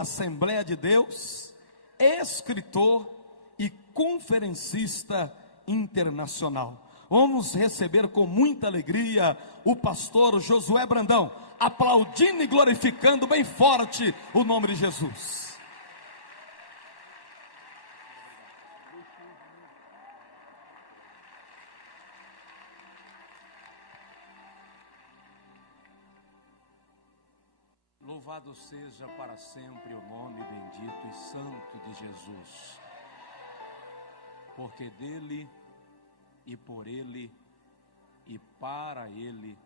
Assembleia de Deus, escritor e conferencista internacional. Vamos receber com muita alegria o pastor Josué Brandão, aplaudindo e glorificando bem forte o nome de Jesus. Louvado seja para sempre o nome bendito e santo de Jesus, porque dele e por ele e para ele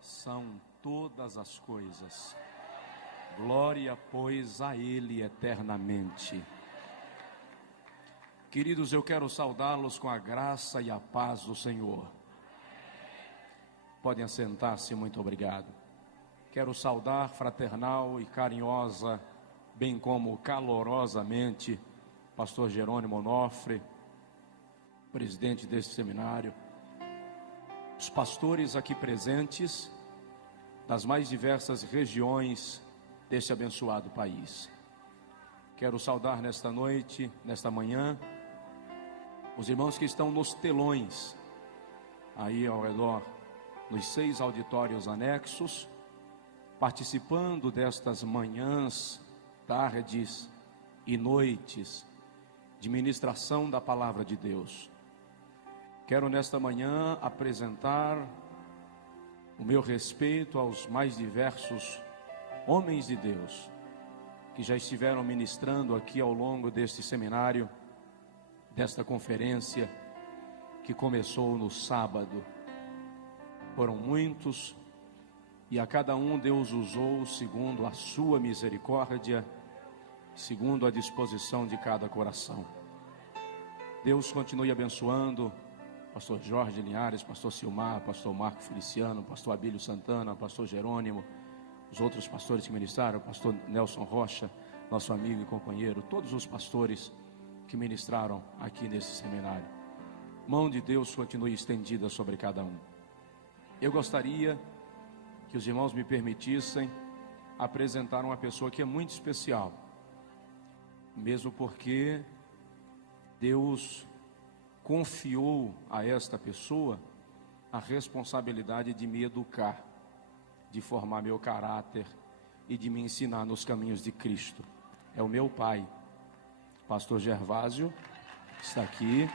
são todas as coisas. Glória, pois, a ele eternamente. Queridos, eu quero saudá-los com a graça e a paz do Senhor. Podem assentar-se, muito obrigado. Quero saudar fraternal e carinhosa, bem como calorosamente, pastor Jerônimo Onofre, presidente deste seminário, os pastores aqui presentes, das mais diversas regiões deste abençoado país. Quero saudar nesta noite, nesta manhã, os irmãos que estão nos telões, aí ao redor, nos 6 auditórios anexos, participando destas manhãs, tardes e noites de ministração da palavra de Deus. Quero nesta manhã apresentar o meu respeito aos mais diversos homens de Deus que já estiveram ministrando aqui ao longo deste seminário, desta conferência que começou no sábado. Foram muitos, e a cada um Deus usou segundo a sua misericórdia, segundo a disposição de cada coração. Deus continue abençoando pastor Jorge Linhares, pastor Silmar, pastor Marco Feliciano, pastor Abílio Santana, pastor Jerônimo, os outros pastores que ministraram, pastor Nelson Rocha, nosso amigo e companheiro, todos os pastores que ministraram aqui nesse seminário. Mão de Deus continue estendida sobre cada um. Eu gostaria que os irmãos me permitissem apresentar uma pessoa que é muito especial, mesmo porque Deus confiou a esta pessoa a responsabilidade de me educar, de formar meu caráter e de me ensinar nos caminhos de Cristo. É o meu pai, pastor Gervásio, está aqui.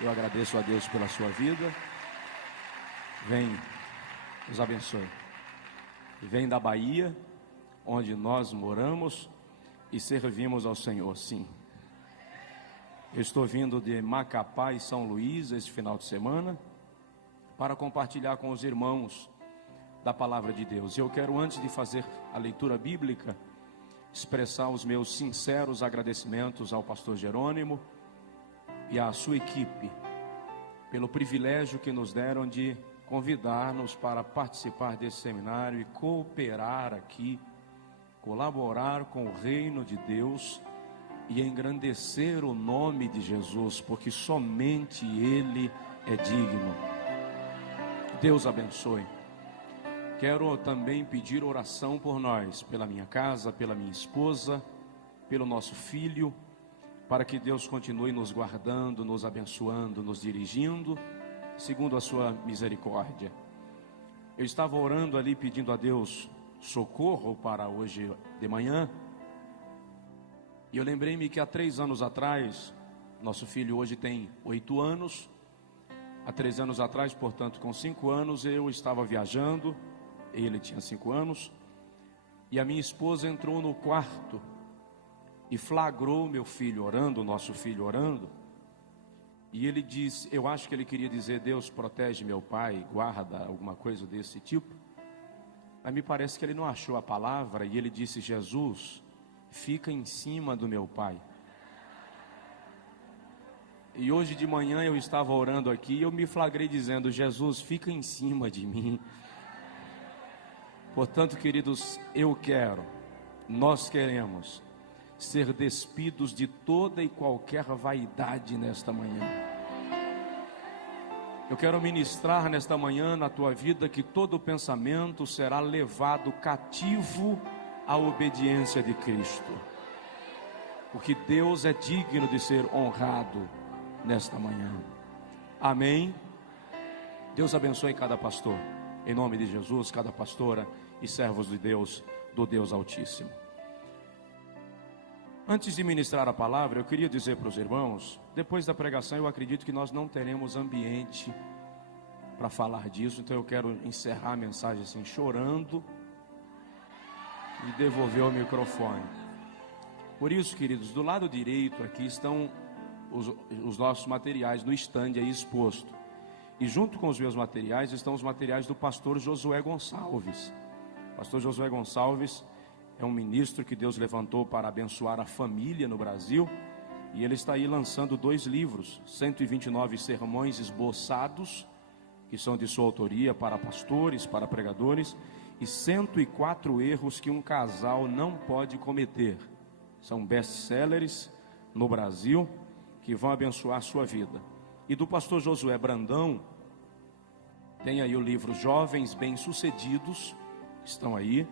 Eu agradeço a Deus pela sua vida. Vem, Deus abençoe. Vem da Bahia, onde nós moramos e servimos ao Senhor, sim. Eu estou vindo de Macapá e São Luís esse final de semana para compartilhar com os irmãos da palavra de Deus. Eu quero, antes de fazer a leitura bíblica, expressar os meus sinceros agradecimentos ao pastor Jerônimo e à sua equipe pelo privilégio que nos deram de convidar-nos para participar desse seminário e cooperar aqui, colaborar com o reino de Deus e engrandecer o nome de Jesus, porque somente Ele é digno. Deus abençoe. Quero também pedir oração por nós, pela minha casa, pela minha esposa, pelo nosso filho, para que Deus continue nos guardando, nos abençoando, nos dirigindo, segundo a sua misericórdia. Eu estava orando ali, pedindo a Deus socorro para hoje de manhã, e eu lembrei-me que há 3 anos atrás, nosso filho hoje tem 8 anos, há 3 anos atrás, portanto com 5 anos, eu estava viajando, ele tinha 5 anos, e a minha esposa entrou no quarto e flagrou meu filho orando, nosso filho orando, e ele disse, eu acho que ele queria dizer, Deus protege meu pai, guarda, alguma coisa desse tipo, mas me parece que ele não achou a palavra, e ele disse, Jesus, fica em cima do meu pai. E hoje de manhã eu estava orando aqui, e eu me flagrei dizendo, Jesus, fica em cima de mim. Portanto, queridos, nós queremos ser despidos de toda e qualquer vaidade nesta manhã. Eu quero ministrar nesta manhã na tua vida que todo pensamento será levado cativo a obediência de Cristo, porque Deus é digno de ser honrado nesta manhã. Amém. Deus abençoe cada pastor, em nome de Jesus, cada pastora e servos de Deus, do Deus Altíssimo. Antes de ministrar a palavra, eu queria dizer para os irmãos, depois da pregação eu acredito que nós não teremos ambiente para falar disso, então eu quero encerrar a mensagem assim, chorando e devolver o microfone. Por isso, queridos, do lado direito aqui estão os nossos materiais no estande aí exposto. E junto com os meus materiais estão os materiais do pastor Josué Gonçalves. O pastor Josué Gonçalves é um ministro que Deus levantou para abençoar a família no Brasil. E ele está aí lançando 2 livros, 129 sermões esboçados, que são de sua autoria para pastores, para pregadores, e 104 erros que um casal não pode cometer. São best-sellers no Brasil, que vão abençoar a sua vida. E do pastor Josué Brandão, tem aí o livro Jovens Bem-Sucedidos, estão aí.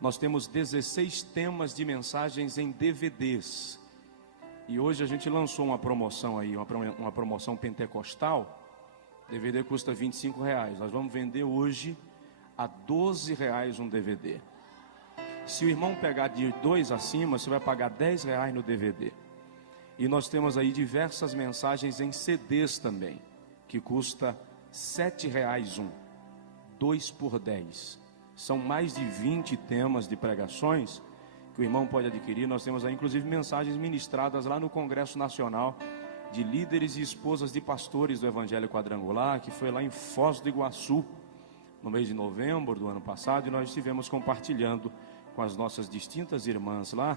Nós temos 16 temas de mensagens em DVDs. E hoje a gente lançou uma promoção aí, uma promoção pentecostal. DVD custa R$25. Nós vamos vender hoje a R$12 um DVD. Se o irmão pegar de 2 acima, você vai pagar R$10 no DVD. E nós temos aí diversas mensagens em CDs também, que custa R$7 um, 2 por 10. São mais de 20 temas de pregações que o irmão pode adquirir. Nós temos aí inclusive mensagens ministradas lá no Congresso Nacional de líderes e esposas de pastores do Evangelho Quadrangular, que foi lá em Foz do Iguaçu, no mês de novembro do ano passado, e nós estivemos compartilhando com as nossas distintas irmãs lá,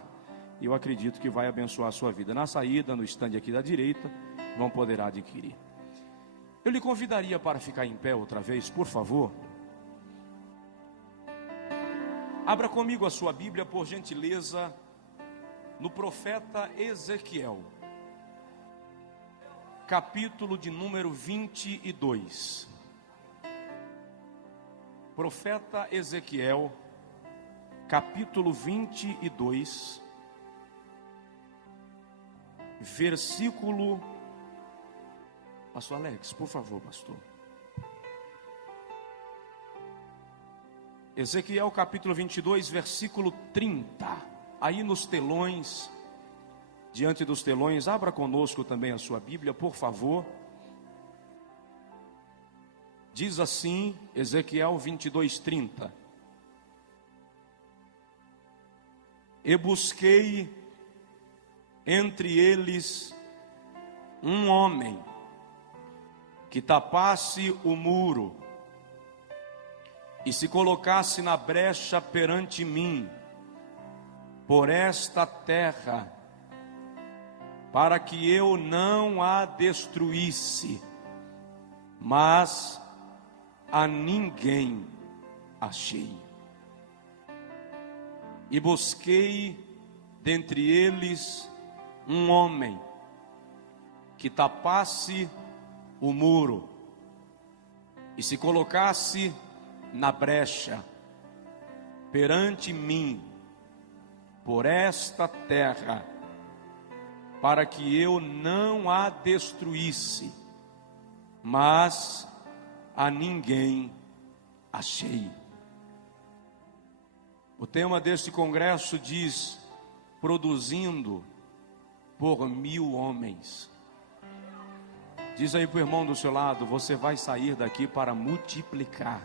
e eu acredito que vai abençoar a sua vida. Na saída, no estande aqui da direita, vão poder adquirir. Eu lhe convidaria para ficar em pé outra vez, por favor. Abra comigo a sua Bíblia, por gentileza, no profeta Ezequiel, capítulo de número 22. Profeta Ezequiel, capítulo 22, versículo... Pastor Alex, por favor, pastor. Ezequiel capítulo 22, versículo 30. Aí nos telões, diante dos telões, abra conosco também a sua Bíblia, por favor. Diz assim, Ezequiel 22, 30. E busquei entre eles um homem que tapasse o muro e se colocasse na brecha perante mim, por esta terra, para que eu não a destruísse, mas a ninguém achei. E busquei dentre eles um homem que tapasse o muro e se colocasse na brecha perante mim, por esta terra, para que eu não a destruísse, mas a ninguém achei. O tema deste congresso diz: produzindo por 1000 homens. Diz aí para o irmão do seu lado: você vai sair daqui para multiplicar.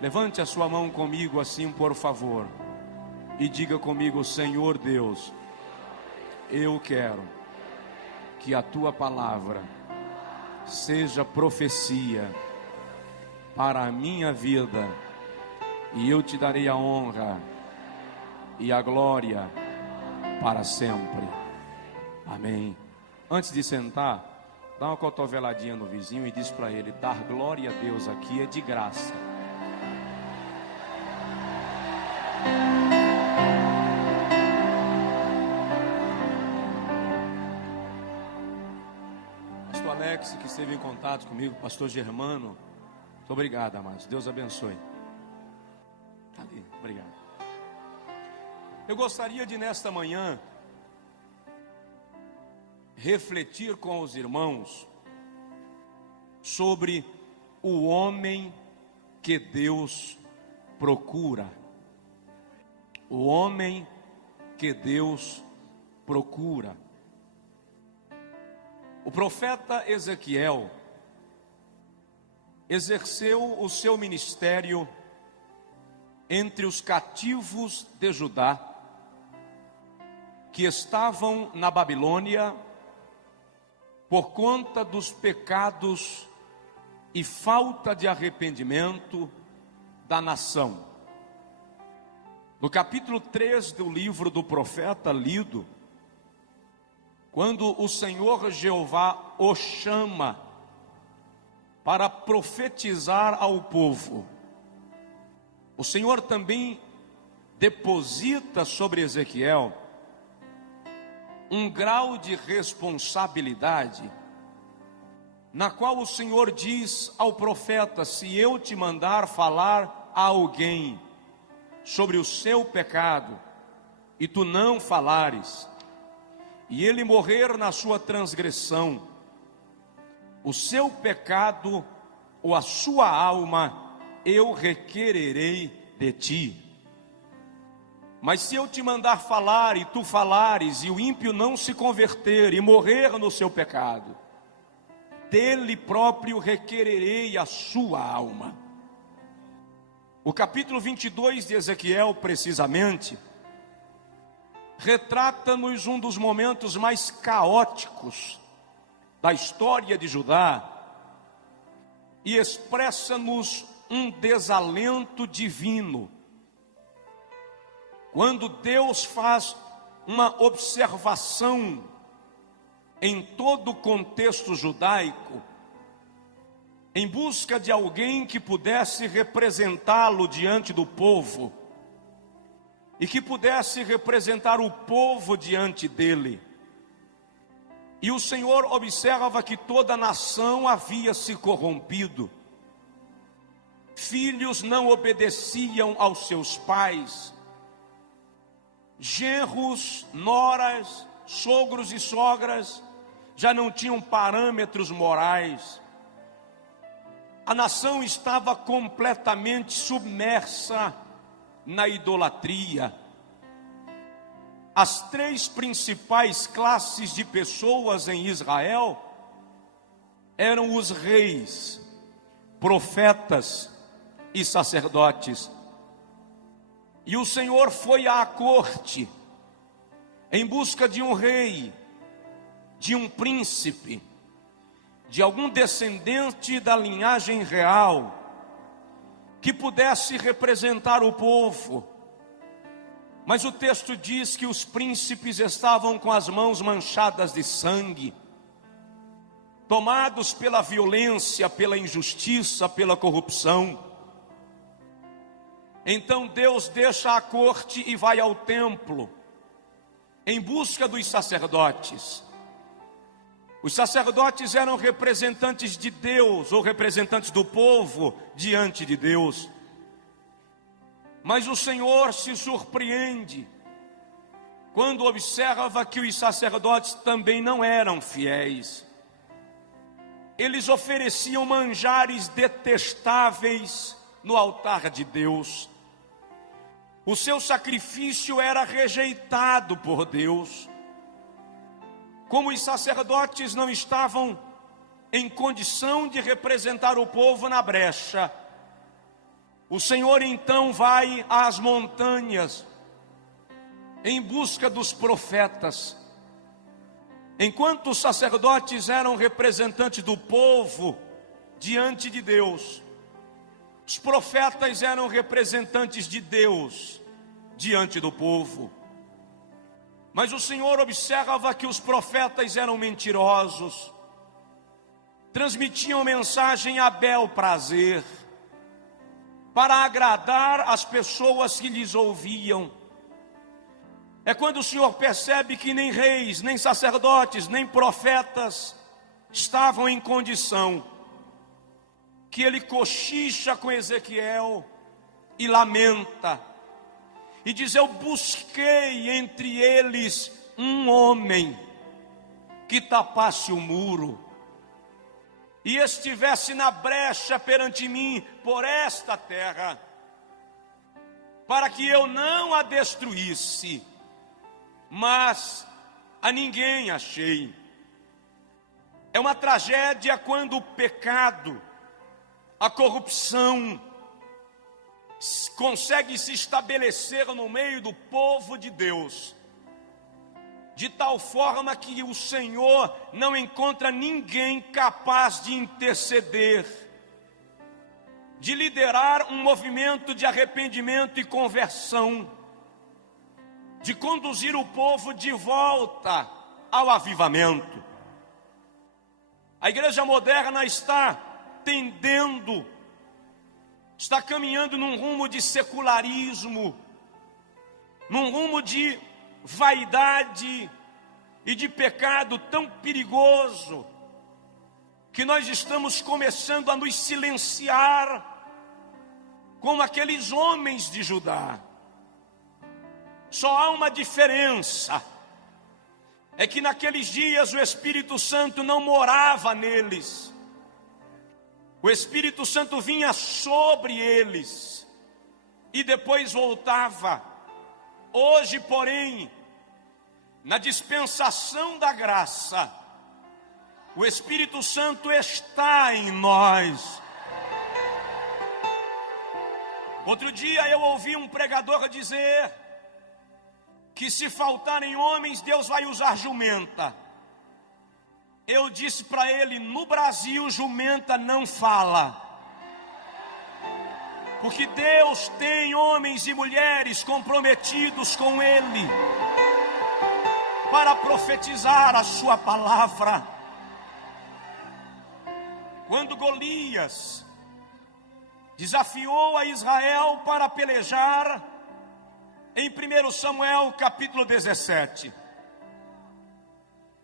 Levante a sua mão comigo assim, por favor, e diga comigo: Senhor Deus, eu quero que a tua palavra seja profecia para a minha vida, e eu te darei a honra e a glória para sempre. Amém. Antes de sentar, dá uma cotoveladinha no vizinho e diz para ele: dar glória a Deus aqui é de graça. Pastor Alex, que esteve em contato comigo, pastor Germano, muito obrigado, amados. Deus abençoe. ali. Obrigado. Eu gostaria de, nesta manhã, refletir com os irmãos sobre o homem que Deus procura. O homem que Deus procura. O profeta Ezequiel exerceu o seu ministério entre os cativos de Judá, que estavam na Babilônia por conta dos pecados e falta de arrependimento da nação. No capítulo 3 do livro do profeta lido, quando o Senhor Jeová o chama para profetizar ao povo, o Senhor também deposita sobre Ezequiel um grau de responsabilidade, na qual o Senhor diz ao profeta: se eu te mandar falar a alguém sobre o seu pecado, e tu não falares, e ele morrer na sua transgressão, o seu pecado ou a sua alma eu requererei de ti. Mas se eu te mandar falar e tu falares, e o ímpio não se converter e morrer no seu pecado, dele próprio requererei a sua alma. O capítulo 22 de Ezequiel, precisamente, retrata-nos um dos momentos mais caóticos da história de Judá e expressa-nos um desalento divino. Quando Deus faz uma observação em todo o contexto judaico, em busca de alguém que pudesse representá-lo diante do povo, e que pudesse representar o povo diante dele. E o Senhor observa que toda a nação havia se corrompido. Filhos não obedeciam aos seus pais. Genros, noras, sogros e sogras já não tinham parâmetros morais. A nação estava completamente submersa na idolatria. As três principais classes de pessoas em Israel eram os reis, profetas e sacerdotes. E o Senhor foi à corte em busca de um rei, de um príncipe, de algum descendente da linhagem real, que pudesse representar o povo. Mas o texto diz que os príncipes estavam com as mãos manchadas de sangue, tomados pela violência, pela injustiça, pela corrupção. Então Deus deixa a corte e vai ao templo, em busca dos sacerdotes. Os sacerdotes eram representantes de Deus, ou representantes do povo diante de Deus. Mas o Senhor se surpreende quando observa que os sacerdotes também não eram fiéis. Eles ofereciam manjares detestáveis no altar de Deus. O seu sacrifício era rejeitado por Deus. Como os sacerdotes não estavam em condição de representar o povo na brecha, o Senhor então vai às montanhas em busca dos profetas. Enquanto os sacerdotes eram representantes do povo diante de Deus, os profetas eram representantes de Deus diante do povo. Mas o Senhor observa que os profetas eram mentirosos, transmitiam mensagem a bel prazer, para agradar as pessoas que lhes ouviam. É quando o Senhor percebe que nem reis, nem sacerdotes, nem profetas estavam em condição, que ele cochicha com Ezequiel e lamenta. E diz: eu busquei entre eles um homem que tapasse o muro e estivesse na brecha perante mim por esta terra, para que eu não a destruísse, mas a ninguém achei. É uma tragédia quando o pecado, a corrupção, consegue se estabelecer no meio do povo de Deus, de tal forma que o Senhor não encontra ninguém capaz de interceder, de liderar um movimento de arrependimento e conversão, de conduzir o povo de volta ao avivamento. A igreja moderna está tendendo, está caminhando num rumo de secularismo, num rumo de vaidade e de pecado tão perigoso, que nós estamos começando a nos silenciar como aqueles homens de Judá. Só há uma diferença, é que naqueles dias o Espírito Santo não morava neles, o Espírito Santo vinha sobre eles e depois voltava. Hoje, porém, na dispensação da graça, o Espírito Santo está em nós. Outro dia eu ouvi um pregador dizer que se faltarem homens, Deus vai usar jumenta. Eu disse para ele: no Brasil jumenta não fala, porque Deus tem homens e mulheres comprometidos com Ele para profetizar a sua palavra. Quando Golias desafiou a Israel para pelejar, em 1 Samuel capítulo 17,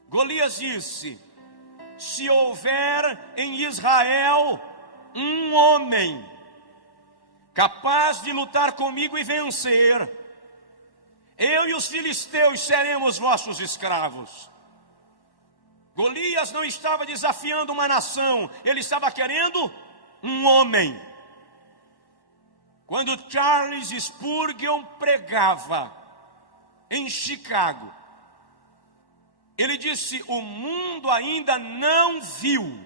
Golias disse: se houver em Israel um homem capaz de lutar comigo e vencer, eu e os filisteus seremos vossos escravos. Golias não estava desafiando uma nação, ele estava querendo um homem. Quando Charles Spurgeon pregava em Chicago, ele disse: o mundo ainda não viu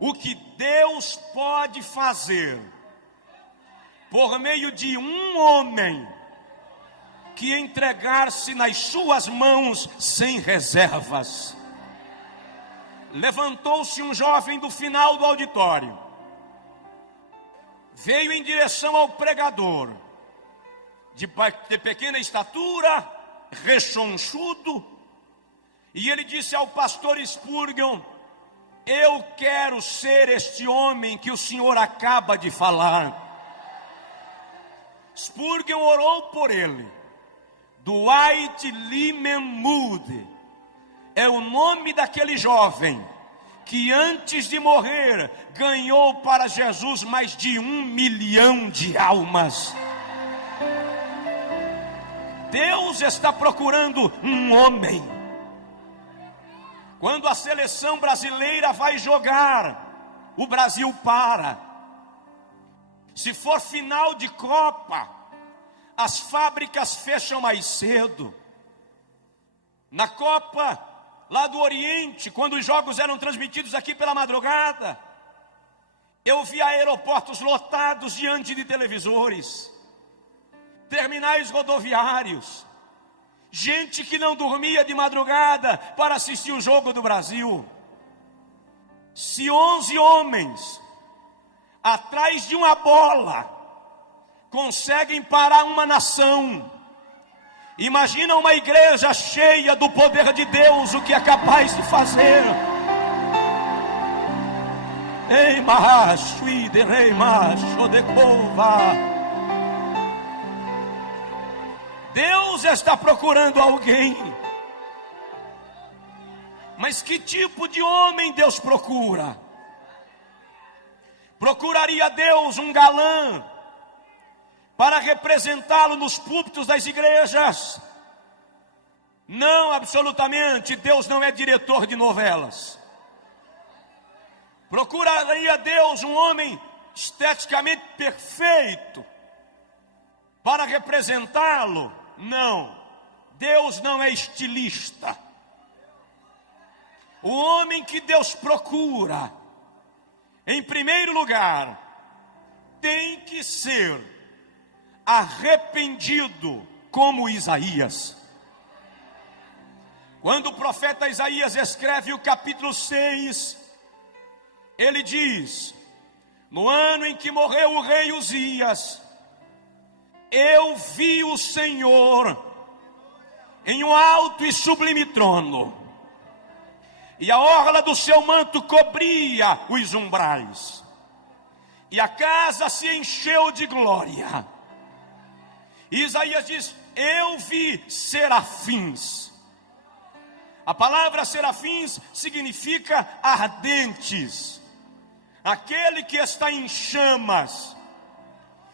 o que Deus pode fazer por meio de um homem que entregar-se nas suas mãos sem reservas. Levantou-se um jovem do final do auditório, veio em direção ao pregador, de pequena estatura, rechonchudo, e ele disse ao pastor Spurgeon: eu quero ser este homem que o senhor acaba de falar. Spurgeon orou por ele. Dwight Lyman Moody é o nome daquele jovem que antes de morrer ganhou para Jesus mais de 1 milhão de almas. Deus está procurando um homem. Quando a seleção brasileira vai jogar, o Brasil para. Se for final de Copa, as fábricas fecham mais cedo. Na Copa lá do Oriente, quando os jogos eram transmitidos aqui pela madrugada, eu vi aeroportos lotados diante de televisores, terminais rodoviários, gente que não dormia de madrugada para assistir o jogo do Brasil. Se 11 homens atrás de uma bola conseguem parar uma nação, imagina uma igreja cheia do poder de Deus, o que é capaz de fazer. Ei, macho, rei macho de cova. Deus está procurando alguém. Mas que tipo de homem Deus procura? Procuraria Deus um galã para representá-lo nos púlpitos das igrejas. Não, absolutamente, Deus não é diretor de novelas. Procuraria Deus um homem esteticamente perfeito para representá-lo? Não, Deus não é estilista. O homem que Deus procura, em primeiro lugar, tem que ser arrependido como Isaías. Quando o profeta Isaías escreve o capítulo 6, ele diz: no ano em que morreu o rei Uzias, eu vi o Senhor em um alto e sublime trono, e a orla do seu manto cobria os umbrais, e a casa se encheu de glória. E Isaías diz: eu vi serafins. A palavra serafins significa ardentes, aquele que está em chamas.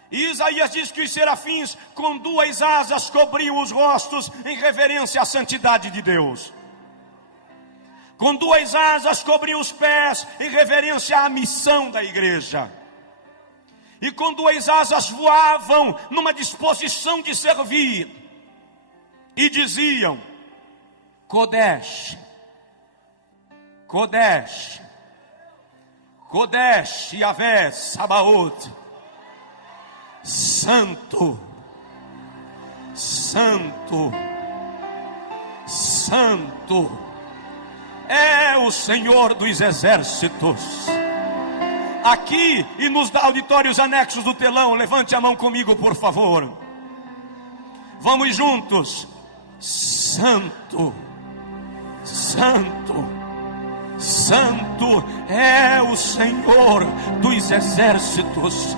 E Isaías diz que os serafins com duas asas cobriam os rostos em reverência à santidade de Deus. Com duas asas cobriam os pés em reverência à missão da igreja. E com duas asas voavam numa disposição de servir. E diziam: Kodesh, Kodesh, Kodesh Yahvé Sabaoth, Santo, Santo, Santo é o Senhor dos exércitos. Aqui e nos auditórios anexos do telão, levante a mão comigo, por favor. Vamos juntos. Santo, Santo, Santo é o Senhor dos exércitos.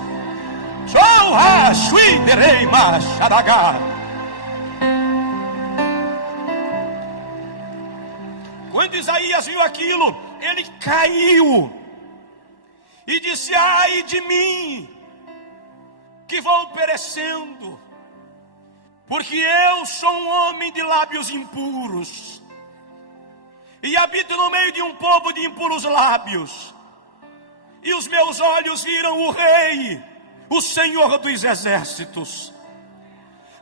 Quando Isaías viu aquilo, ele caiu e disse: ai de mim, que vou perecendo, porque eu sou um homem de lábios impuros, e habito no meio de um povo de impuros lábios, e os meus olhos viram o Rei, o Senhor dos exércitos.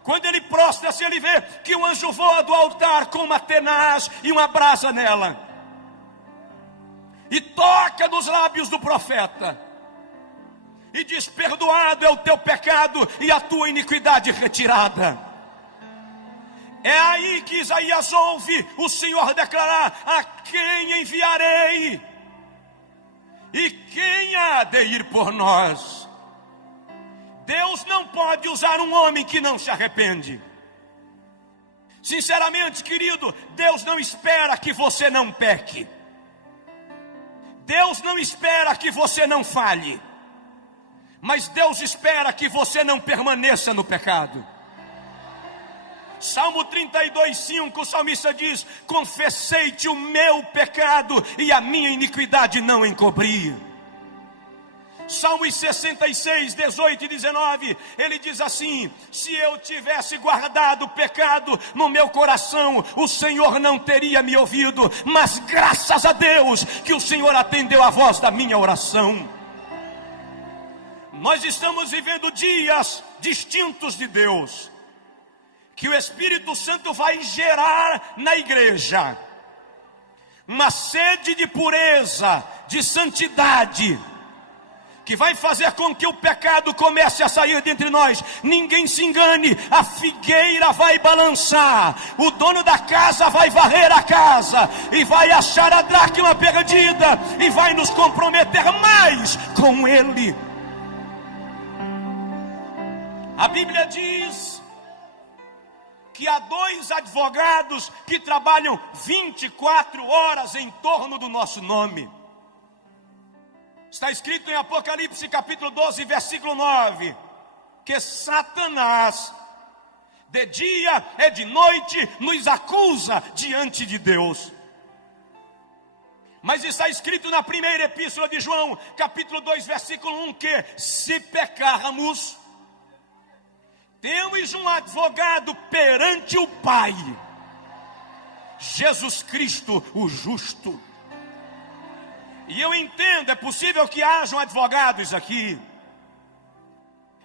Quando ele prostra-se, ele vê que o anjo voa do altar com uma tenaz e uma brasa nela, e toca nos lábios do profeta, e diz: perdoado é o teu pecado e a tua iniquidade retirada. É aí que Isaías ouve o Senhor declarar: a quem enviarei? E quem há de ir por nós? Deus não pode usar um homem que não se arrepende. Sinceramente, querido, Deus não espera que você não peque. Deus não espera que você não falhe. Mas Deus espera que você não permaneça no pecado. Salmo 32:5, o salmista diz: confessei-te o meu pecado e a minha iniquidade não encobri. Salmos 66, 18 e 19, ele diz assim: se eu tivesse guardado o pecado no meu coração, o Senhor não teria me ouvido, mas graças a Deus que o Senhor atendeu a voz da minha oração. Nós estamos vivendo dias distintos de Deus, que o Espírito Santo vai gerar na igreja uma sede de pureza, de santidade, que vai fazer com que o pecado comece a sair de entre nós. Ninguém se engane, a figueira vai balançar, o dono da casa vai varrer a casa, e vai achar a dracma perdida, e vai nos comprometer mais com ele. A Bíblia diz que há 2 advogados que trabalham 24 horas em torno do nosso nome. Está escrito em Apocalipse capítulo 12, versículo 9, que Satanás, de dia e de noite, nos acusa diante de Deus. Mas está escrito na primeira epístola de João, capítulo 2, versículo 1, que se pecarmos, Temos um advogado perante o Pai, Jesus Cristo, o justo. E eu entendo, é possível que hajam advogados aqui.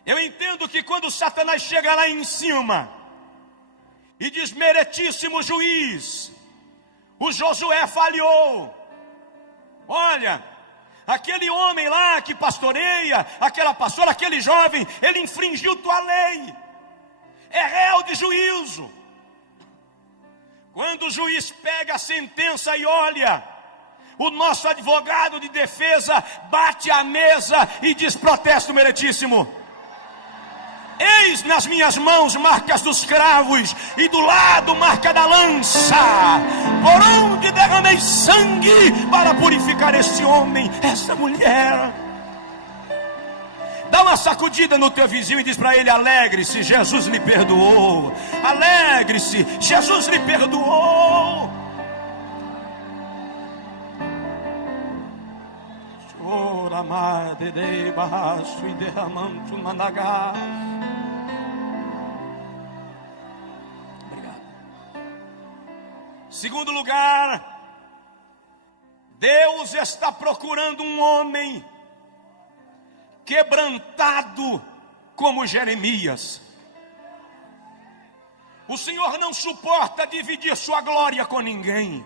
Eu entendo que quando Satanás chega lá em cima e diz: meritíssimo juiz, o Josué falhou. Olha, aquele homem lá que pastoreia, aquela pastora, aquele jovem, ele infringiu tua lei, é réu de juízo. Quando o juiz pega a sentença e olha, o nosso advogado de defesa bate a mesa e diz: protesto meritíssimo, eis nas minhas mãos marcas dos cravos e do lado marca da lança, por onde derramei sangue para purificar este homem, essa mulher. Dá uma sacudida no teu vizinho e diz para ele: alegre-se, Jesus lhe perdoou. Alegre-se, Jesus lhe perdoou. Ora madre de baixo e derramando managá. Obrigado. Segundo lugar, Deus está procurando um homem quebrantado como Jeremias. O Senhor não suporta dividir sua glória com ninguém.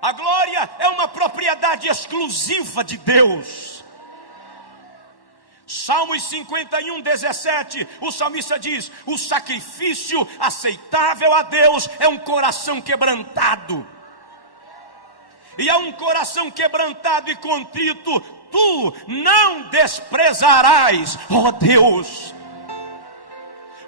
A glória é uma propriedade exclusiva de Deus. Salmos 51, 17, o salmista diz: o sacrifício aceitável a Deus é um coração quebrantado. E a um coração quebrantado e contrito tu não desprezarás, ó Deus.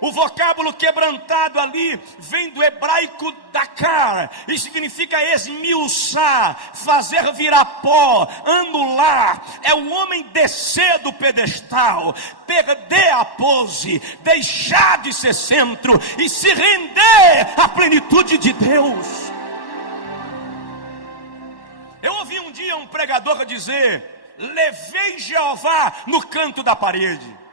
O vocábulo quebrantado ali vem do hebraico dakar e significa esmiuçar, fazer virar pó, anular. É o homem descer do pedestal, perder a pose, deixar de ser centro e se render à plenitude de Deus. Eu ouvi um dia um pregador dizer: levei Jeová no canto da parede.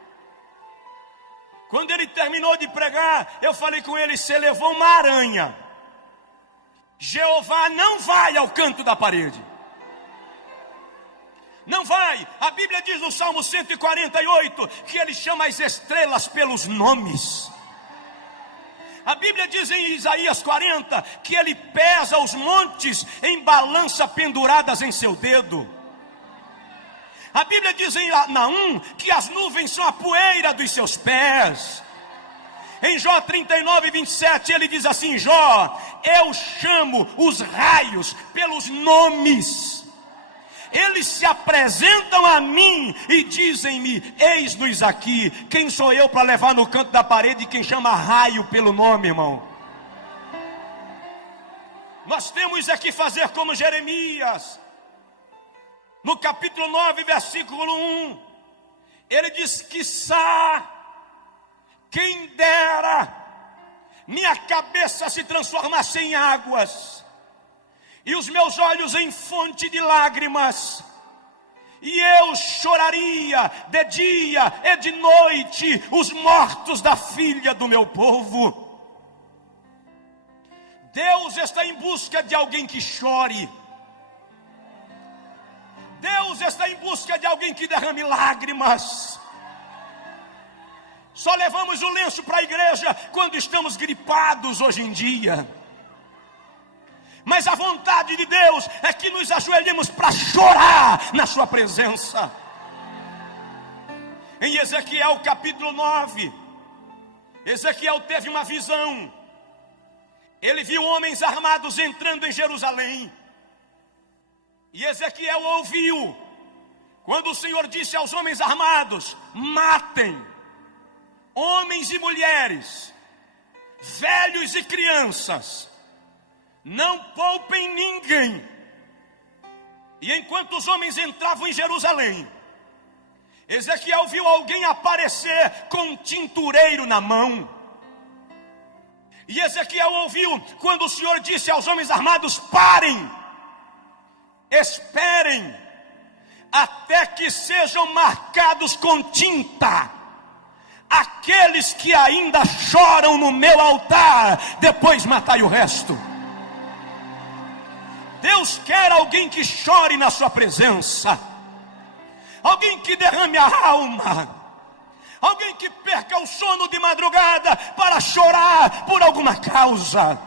Quando ele terminou de pregar, eu falei com ele: você levou uma aranha. Jeová não vai ao canto da parede. Não vai. A Bíblia diz no Salmo 148 que ele chama as estrelas pelos nomes. A Bíblia diz em Isaías 40 que ele pesa os montes em balança penduradas em seu dedo. A Bíblia diz em Naum que as nuvens são a poeira dos seus pés. Em Jó 39, 27 ele diz assim: Jó, eu chamo os raios pelos nomes. Eles se apresentam a mim e dizem-me: eis-nos aqui. Quem sou eu para levar no canto da parede quem chama raio pelo nome, irmão? Nós temos aqui fazer como Jeremias. No capítulo 9, versículo 1, ele diz: quiçá, quem dera, minha cabeça se transformasse em águas, e os meus olhos em fonte de lágrimas, e eu choraria de dia e de noite os mortos da filha do meu povo. Deus está em busca de alguém que chore. Deus está em busca de alguém que derrame lágrimas. Só levamos o lenço para a igreja quando estamos gripados hoje em dia. Mas a vontade de Deus é que nos ajoelhemos para chorar na sua presença. Em Ezequiel capítulo 9, Ezequiel teve uma visão. Ele viu homens armados entrando em Jerusalém. E Ezequiel ouviu quando o Senhor disse aos homens armados: matem homens e mulheres, velhos e crianças, não poupem ninguém. E enquanto os homens entravam em Jerusalém, Ezequiel viu alguém aparecer com um tintureiro na mão. E Ezequiel ouviu quando o Senhor disse aos homens armados: parem, esperem, até que sejam marcados com tinta aqueles que ainda choram no meu altar, depois matai o resto. Deus quer alguém que chore na sua presença, alguém que derrame a alma, alguém que perca o sono de madrugada para chorar por alguma causa.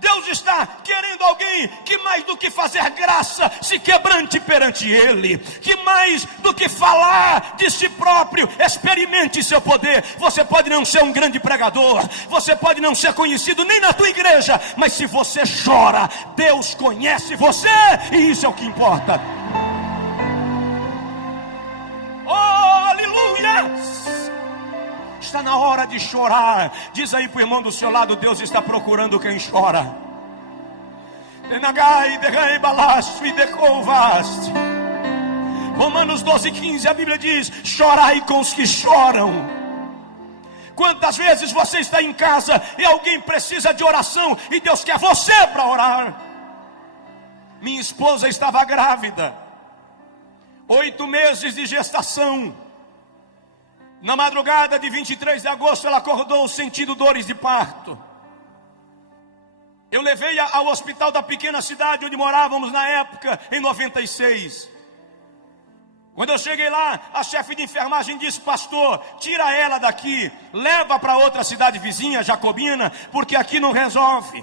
Deus está querendo alguém que mais do que fazer graça, se quebrante perante Ele, que mais do que falar de si próprio, experimente seu poder. Você pode não ser um grande pregador, você pode não ser conhecido nem na tua igreja, mas se você chora, Deus conhece você, e isso é o que importa. Oh, aleluia! Está na hora de chorar. Diz aí para o irmão do seu lado: Deus está procurando quem chora. Romanos 12:15, a Bíblia diz: chorai com os que choram. Quantas vezes você está em casa e alguém precisa de oração e Deus quer você para orar? Minha esposa estava grávida, 8 meses de gestação. Na madrugada de 23 de agosto, ela acordou sentindo dores de parto. Eu levei-a ao hospital da pequena cidade onde morávamos na época, em 96. Quando eu cheguei lá, a chefe de enfermagem disse: pastor, tira ela daqui, leva para outra cidade vizinha, Jacobina, porque aqui não resolve.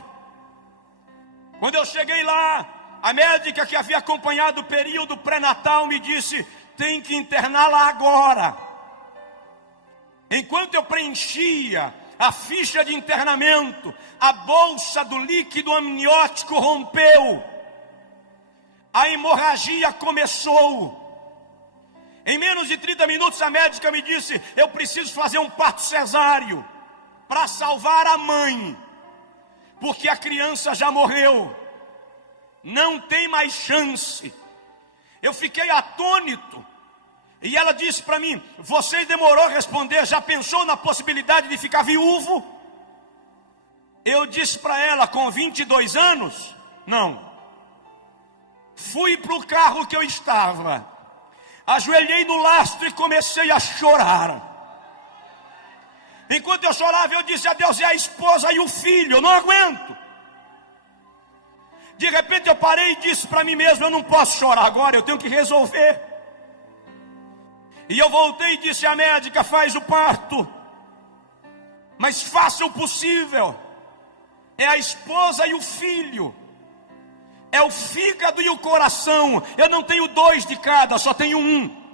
Quando eu cheguei lá, a médica que havia acompanhado o período pré-natal me disse: tem que interná-la agora. Enquanto eu preenchia a ficha de internamento, a bolsa do líquido amniótico rompeu. A hemorragia começou. Em menos de 30 minutos a médica me disse: eu preciso fazer um parto cesáreo para salvar a mãe, porque a criança já morreu. Não tem mais chance. Eu fiquei atônito. E ela disse para mim: você demorou a responder, já pensou na possibilidade de ficar viúvo? Eu disse para ela, com 22 anos, não. Fui para o carro que eu estava, ajoelhei no lastro e comecei a chorar. Enquanto eu chorava, eu disse a Deus: é a esposa e o filho, eu não aguento. De repente eu parei e disse para mim mesmo: eu não posso chorar agora, eu tenho que resolver. E eu voltei e disse à médica: faz o parto, mas faça o possível. É a esposa e o filho, é o fígado e o coração. Eu não tenho 2 de cada, só tenho um.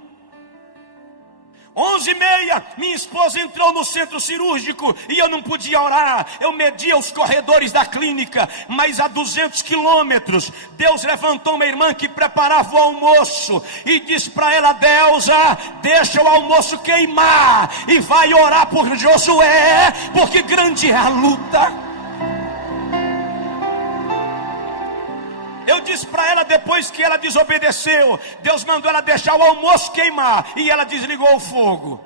11h30, minha esposa entrou no centro cirúrgico e eu não podia orar. Eu media os corredores da clínica, mas a 200 quilômetros, Deus levantou uma irmã que preparava o almoço e disse para ela: Deusa, deixa o almoço queimar e vai orar por Josué, porque grande é a luta. Eu disse para ela, depois que ela desobedeceu, Deus mandou ela deixar o almoço queimar, e ela desligou o fogo.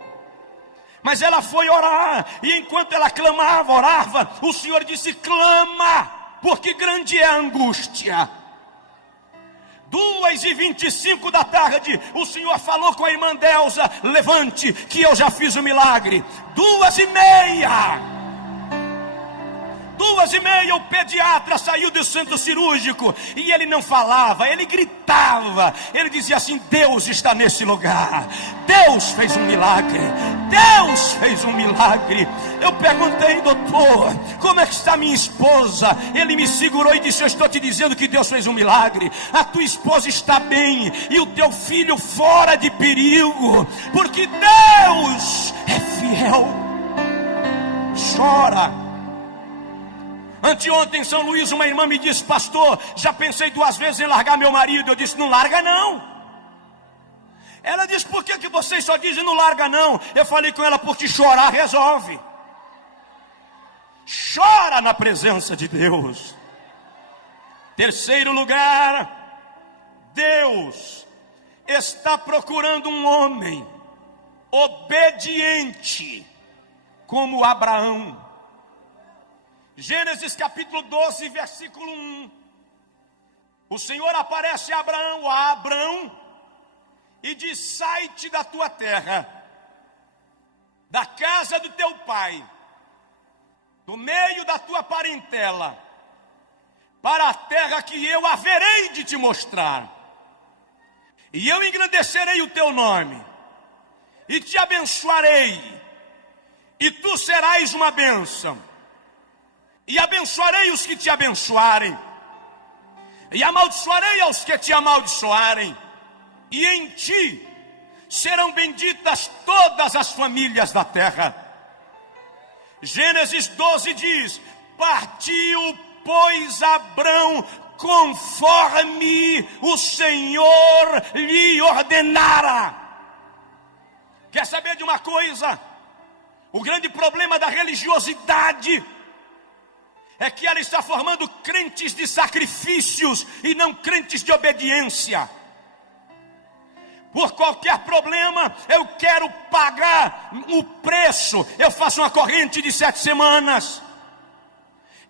Mas ela foi orar, e enquanto ela clamava, orava, o Senhor disse: clama, porque grande é a angústia. 2h25 da tarde, o Senhor falou com a irmã Deusa: levante, que eu já fiz o milagre. 2h30, o pediatra saiu do centro cirúrgico e ele não falava, ele gritava, ele dizia assim: Deus está nesse lugar, Deus fez um milagre, Deus fez um milagre. Eu perguntei: doutor, como é que está minha esposa? Ele me segurou e disse: eu estou te dizendo que Deus fez um milagre, a tua esposa está bem e o teu filho fora de perigo, porque Deus é fiel. Chora. Anteontem em São Luís, uma irmã me disse: pastor, já pensei 2 vezes em largar meu marido. Eu disse: não larga não. Ela disse: por que vocês só dizem não larga não? Eu falei com ela: porque chorar resolve. Chora na presença de Deus. Terceiro lugar, Deus está procurando um homem obediente como Abraão. Gênesis capítulo 12, versículo 1. O Senhor aparece a Abraão, e diz: sai-te da tua terra da casa do teu pai, do meio da tua parentela, para a terra que eu haverei de te mostrar. E eu engrandecerei o teu nome, e te abençoarei, e tu serás uma bênção. E abençoarei os que te abençoarem, e amaldiçoarei aos que te amaldiçoarem. E em ti serão benditas todas as famílias da terra. Gênesis 12 diz: partiu, pois, Abrão conforme o Senhor lhe ordenara. Quer saber de uma coisa? O grande problema da religiosidade é que ela está formando crentes de sacrifícios e não crentes de obediência. Por qualquer problema, eu quero pagar o preço. Eu faço uma corrente de 7 semanas.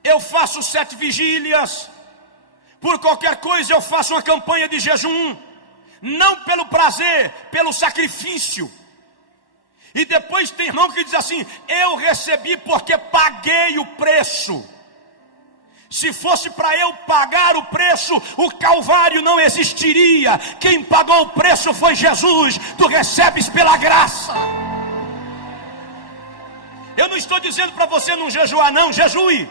Eu faço 7 vigílias. Por qualquer coisa, eu faço uma campanha de jejum. Não pelo prazer, pelo sacrifício. E depois tem irmão que diz assim: eu recebi porque paguei o preço. Se fosse para eu pagar o preço, o Calvário não existiria. Quem pagou o preço foi Jesus. Tu recebes pela graça. Eu não estou dizendo para você não jejuar, não. Jejue.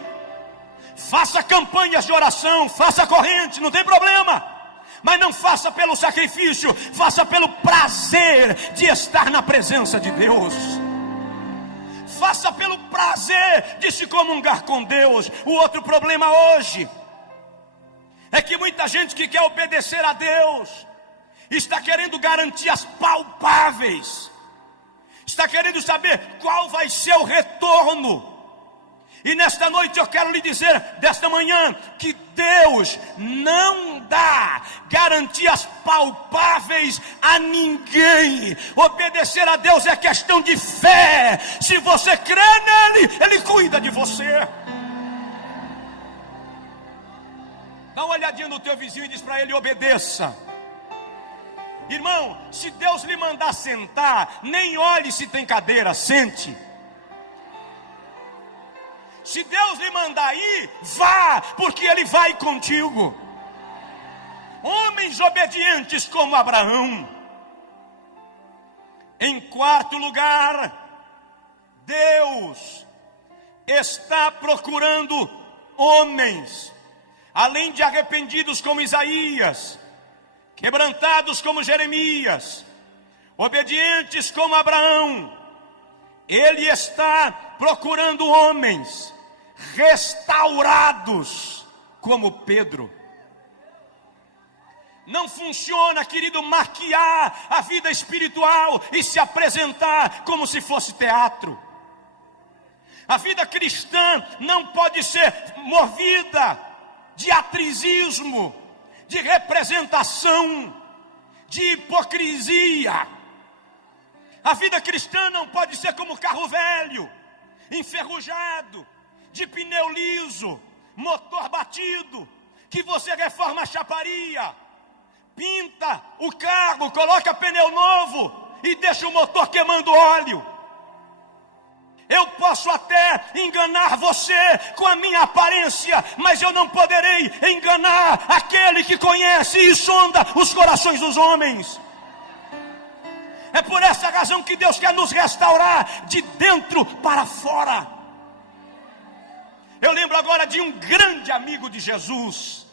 Faça campanhas de oração, faça corrente, não tem problema. Mas não faça pelo sacrifício, faça pelo prazer de estar na presença de Deus. Faça pelo prazer de se comungar com Deus. O outro problema hoje é que muita gente que quer obedecer a Deus está querendo garantias palpáveis, está querendo saber qual vai ser o retorno. E nesta noite eu quero lhe dizer, desta manhã, que Deus não dá garantias palpáveis a ninguém. Obedecer a Deus é questão de fé. Se você crê nele, ele cuida de você. Dá uma olhadinha no teu vizinho e diz para ele: obedeça. Irmão, se Deus lhe mandar sentar, nem olhe se tem cadeira, sente. Se Deus lhe mandar ir, vá, porque Ele vai contigo. Homens obedientes como Abraão. Em quarto lugar, Deus está procurando homens, além de arrependidos como Isaías, quebrantados como Jeremias, obedientes como Abraão. Ele está procurando homens restaurados como Pedro. Não funciona, querido, maquiar a vida espiritual e se apresentar como se fosse teatro. A vida cristã não pode ser movida de atrizismo, de representação, de hipocrisia. A vida cristã não pode ser como carro velho, enferrujado, de pneu liso, motor batido, que você reforma a chaparia, pinta o carro, coloca pneu novo e deixa o motor queimando óleo. Eu posso até enganar você com a minha aparência, mas eu não poderei enganar aquele que conhece e sonda os corações dos homens. É por essa razão que Deus quer nos restaurar de dentro para fora. Eu lembro agora de um grande amigo de Jesus,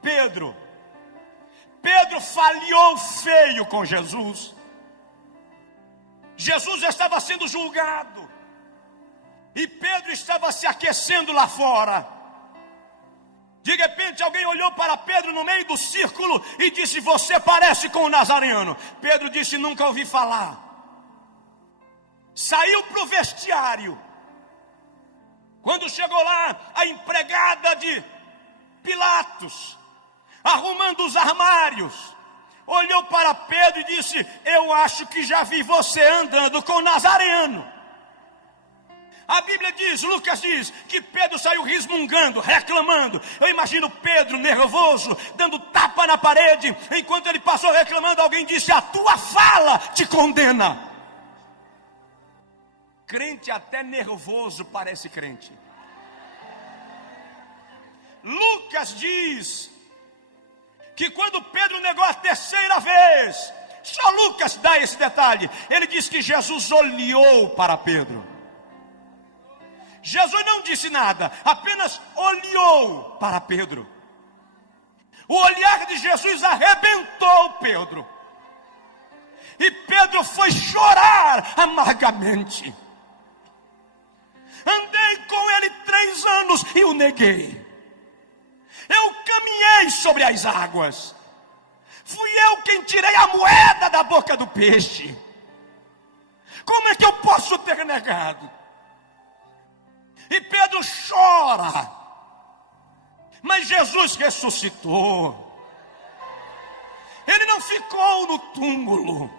Pedro. Pedro falhou feio com Jesus. Jesus estava sendo julgado e Pedro estava se aquecendo lá fora. De repente alguém olhou para Pedro no meio do círculo e disse: você parece com o Nazareno. Pedro disse: nunca ouvi falar. Saiu para o vestiário. Quando chegou lá, a empregada de Pilatos, arrumando os armários, olhou para Pedro e disse: eu acho que já vi você andando com o Nazareno. A Bíblia diz, Lucas diz, que Pedro saiu resmungando, reclamando. Eu imagino Pedro nervoso, dando tapa na parede. Enquanto ele passou reclamando, alguém disse: a tua fala te condena. Crente até nervoso parece crente. Lucas diz que quando Pedro negou a terceira vez, só Lucas dá esse detalhe, ele diz que Jesus olhou para Pedro. Jesus não disse nada, apenas olhou para Pedro. O olhar de Jesus arrebentou Pedro. E Pedro foi chorar amargamente. Andei com ele 3 anos e o neguei. Eu caminhei sobre as águas. Fui eu quem tirei a moeda da boca do peixe. Como é que eu posso ter negado? E Pedro chora. Mas Jesus ressuscitou. Ele não ficou no túmulo.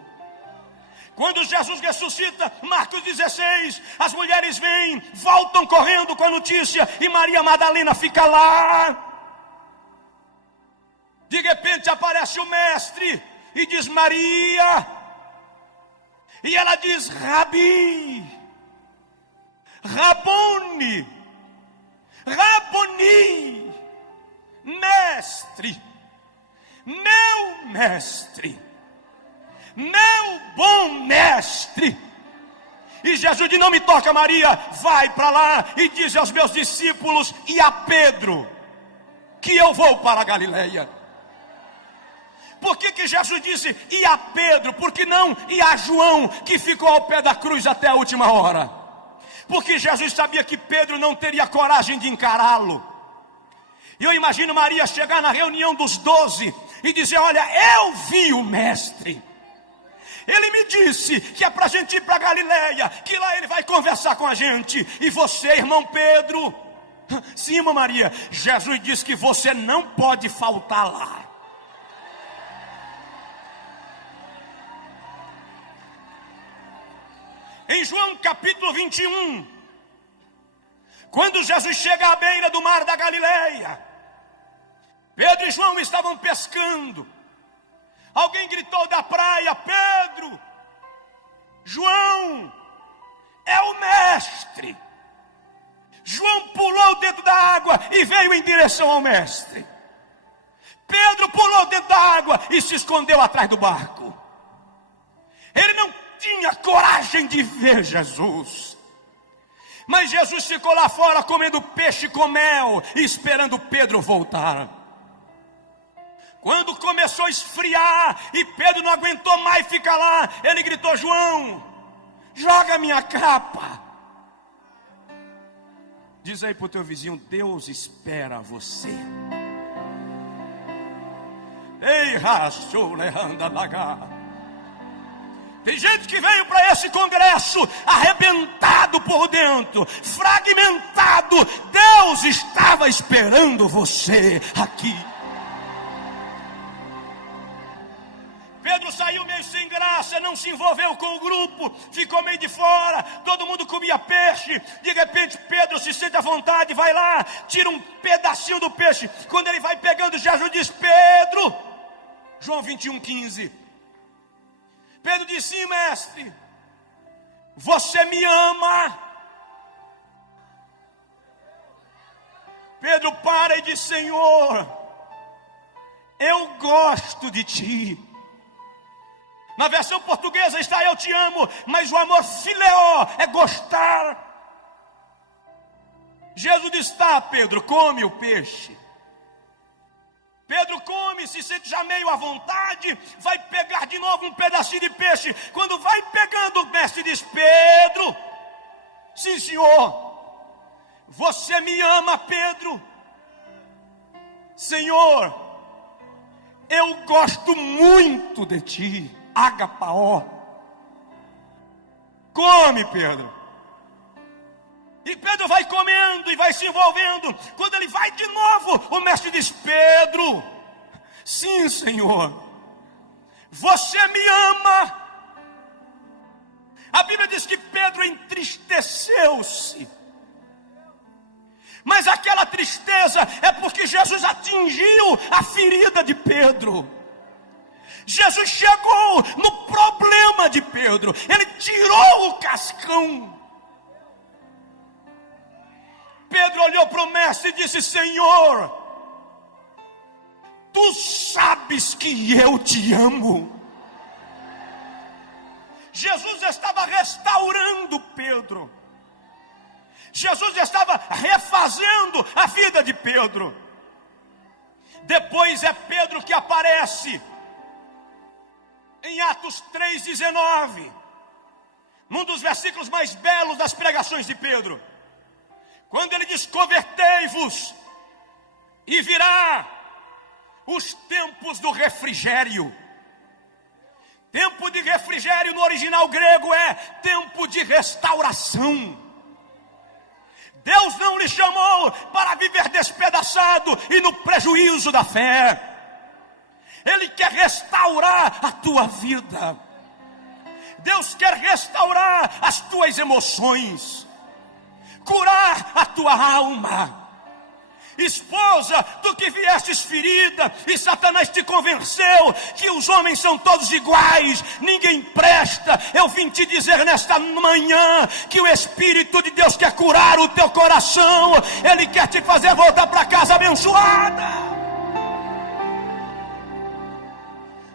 Quando Jesus ressuscita, Marcos 16, as mulheres vêm, voltam correndo com a notícia, e Maria Madalena fica lá. De repente aparece o mestre e diz Maria, e ela diz Rabi, Rabone, Raboni, mestre, meu mestre, meu bom mestre. E Jesus diz, não me toca Maria, vai para lá e diz aos meus discípulos e a Pedro, que eu vou para a Galileia. Por que Jesus disse e a Pedro? Por que não e a João, que ficou ao pé da cruz até a última hora? Porque Jesus sabia que Pedro não teria coragem de encará-lo. E eu imagino Maria chegar na reunião dos 12 e dizer, olha, eu vi o mestre. Ele me disse que é para a gente ir para a Galileia, que lá ele vai conversar com a gente. E você, irmão Pedro? Sim, irmã Maria, Jesus disse que você não pode faltar lá. Em João capítulo 21, quando Jesus chega à beira do mar da Galileia, Pedro e João estavam pescando. Alguém gritou da praia, Pedro, João, é o mestre. João pulou dentro da água e veio em direção ao mestre. Pedro pulou dentro da água e se escondeu atrás do barco. Ele não tinha coragem de ver Jesus. Mas Jesus ficou lá fora comendo peixe com mel, esperando Pedro voltar. Quando começou a esfriar e Pedro não aguentou mais ficar lá, ele gritou, João, joga minha capa. Diz aí para o teu vizinho, Deus espera você. Ei, racho, leanda lagar. Tem gente que veio para esse congresso arrebentado por dentro, fragmentado. Deus estava esperando você aqui. Pedro saiu meio sem graça, não se envolveu com o grupo, ficou meio de fora, todo mundo comia peixe. De repente Pedro se sente à vontade, vai lá, tira um pedacinho do peixe. Quando ele vai pegando, Jesus diz, Pedro, João 21:15. Pedro disse, sim, mestre, você me ama? Pedro para e diz, Senhor, eu gosto de ti. Na versão portuguesa está eu te amo, mas o amor fileó é gostar. Jesus diz, tá, Pedro, come o peixe. Pedro come, se sente já meio à vontade, vai pegar de novo um pedacinho de peixe. Quando vai pegando, o mestre diz, Pedro, sim senhor, você me ama, Pedro? Senhor, eu gosto muito de ti, agapaó. Come, Pedro. E Pedro vai comendo e vai se envolvendo. Quando ele vai de novo, o mestre diz, Pedro, sim, Senhor, você me ama? A Bíblia diz que Pedro entristeceu-se. Mas aquela tristeza é porque Jesus atingiu a ferida de Pedro. Jesus chegou no problema de Pedro. Ele tirou o cascão. Pedro olhou para o mestre e disse: Senhor, tu sabes que eu te amo. Jesus estava restaurando Pedro. Jesus estava refazendo a vida de Pedro. Depois é Pedro que aparece em Atos 3,19, num dos versículos mais belos das pregações de Pedro, quando ele diz: convertei-vos e virá os tempos do refrigério. Tempo de refrigério no original grego é tempo de restauração. Deus não lhe chamou para viver despedaçado e no prejuízo da fé. Ele quer restaurar a tua vida. Deus quer restaurar as tuas emoções, curar a tua alma. Esposa, tu que viestes ferida e Satanás te convenceu que os homens são todos iguais, ninguém presta. Eu vim te dizer nesta manhã que o Espírito de Deus quer curar o teu coração. Ele quer te fazer voltar para casa abençoada.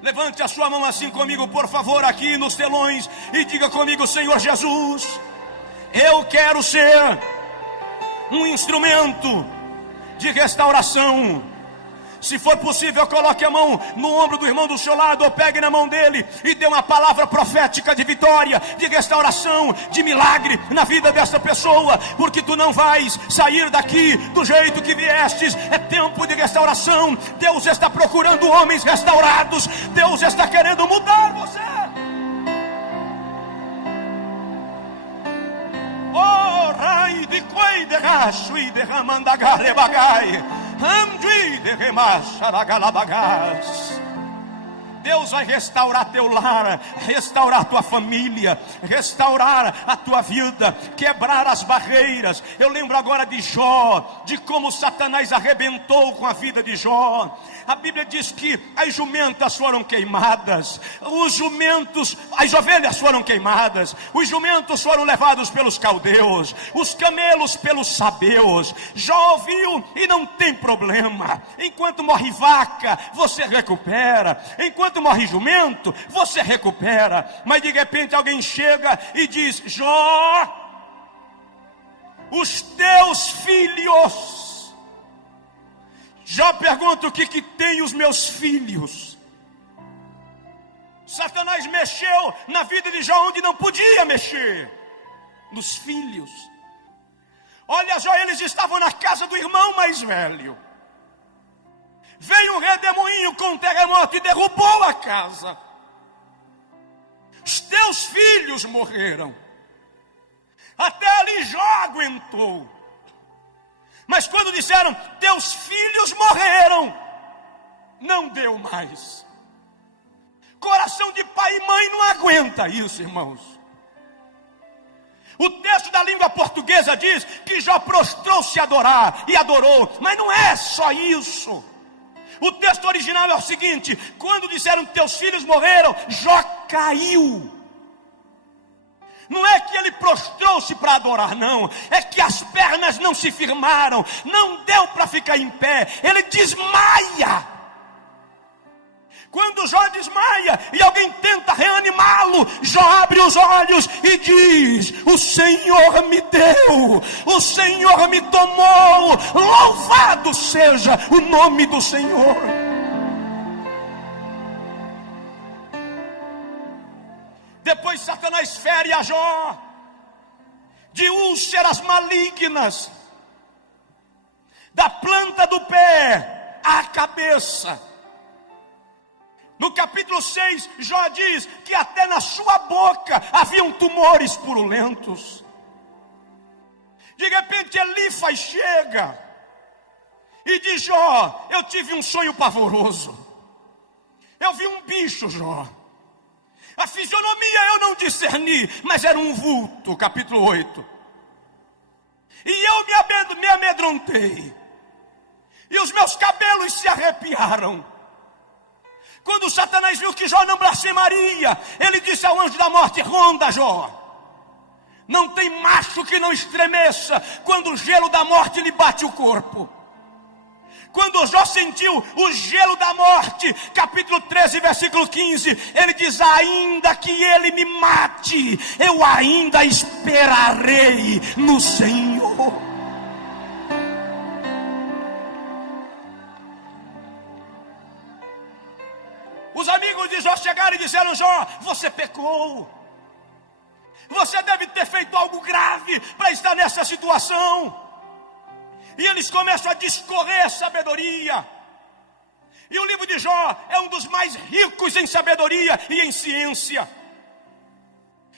Levante a sua mão assim comigo, por favor, aqui nos telões, e diga comigo: Senhor Jesus, eu quero ser um instrumento de restauração. Se for possível, coloque a mão no ombro do irmão do seu lado, ou pegue na mão dele e dê uma palavra profética de vitória, de restauração, de milagre na vida dessa pessoa, porque tu não vais sair daqui do jeito que viestes. É tempo de restauração. Deus está procurando homens restaurados. Deus está querendo mudar você. Oh, rai de coi de racho e derramandagare bagai. Deus vai restaurar teu lar, restaurar tua família, restaurar a tua vida, quebrar as barreiras. Eu lembro agora de Jó, de como Satanás arrebentou com a vida de Jó. A Bíblia diz que as jumentas foram queimadas, as ovelhas foram queimadas, os jumentos foram levados pelos caldeus, os camelos pelos sabeus. Jó ouviu e não tem problema. Enquanto morre vaca, você recupera. Enquanto morre jumento, você recupera. Mas de repente alguém chega e diz: Jó, os teus filhos. Jó pergunta: o que tem os meus filhos? Satanás mexeu na vida de Jó onde não podia mexer, nos filhos. Olha Jó, eles estavam na casa do irmão mais velho. Veio um redemoinho com um terremoto e derrubou a casa. Os teus filhos morreram. Até ali Jó aguentou. Mas quando disseram: teus filhos morreram, não deu mais. Coração de pai e mãe não aguenta isso, irmãos. O texto da língua portuguesa diz que Jó prostrou-se a adorar, e adorou. Mas não é só isso. O texto original é o seguinte: quando disseram teus filhos morreram, Jó caiu. Não é que ele prostrou-se para adorar, não. É que as pernas não se firmaram, não deu para ficar em pé. Ele desmaia. Quando Jó desmaia e alguém tenta reanimá-lo, Jó abre os olhos e diz: o Senhor me deu, o Senhor me tomou, louvado seja o nome do Senhor. Depois Satanás fere a Jó de úlceras malignas, da planta do pé à cabeça. No capítulo 6, Jó diz que até na sua boca haviam tumores purulentos. De repente Elifas chega e diz: Jó, eu tive um sonho pavoroso. Eu vi um bicho, Jó. A fisionomia eu não discerni, mas era um vulto. Capítulo 8. E eu me amedrontei, e os meus cabelos se arrepiaram. Quando Satanás viu que Jó não blasfemaria, ele disse ao anjo da morte: ronda Jó, Não tem macho que não estremeça quando o gelo da morte lhe bate o corpo. Quando Jó sentiu o gelo da morte, capítulo 13, versículo 15, ele diz: ainda que ele me mate, eu ainda esperarei no Senhor. Os amigos de Jó chegaram e disseram: Jó, você pecou. Você deve ter feito algo grave para estar nessa situação. E eles começam a discorrer sabedoria. E o livro de Jó é um dos mais ricos em sabedoria e em ciência.